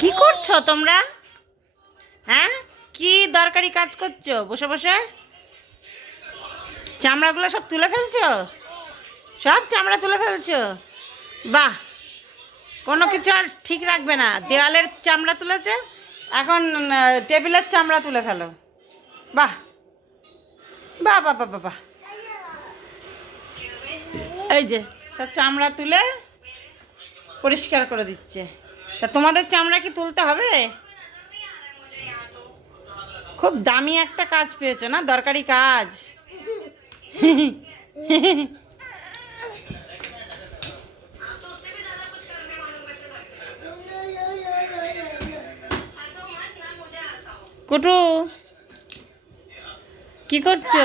কি করছো তোমরা? হ্যাঁ, কি দরকারি কাজ করছো বসে বসে? চামড়াগুলো সব তুলে ফেলছো? সব চামড়া তুলে ফেলছো? বাহ, কোনো কিছু আর ঠিক রাখবে না। দেওয়ালের চামড়া তুলেছে, এখন টেবিলের চামড়া তুলে ফেলো। বাহ বাহ বাহ বাহ বাহ বাহ। এই যে সব চামড়া তুলে পরিষ্কার করে দিচ্ছে। তা তোমাদের চামড়া কি তুলতে হবে? খুব দামি একটা কাজ পেয়েছো না, দরকারি কাজ। কুটু, কি করছো?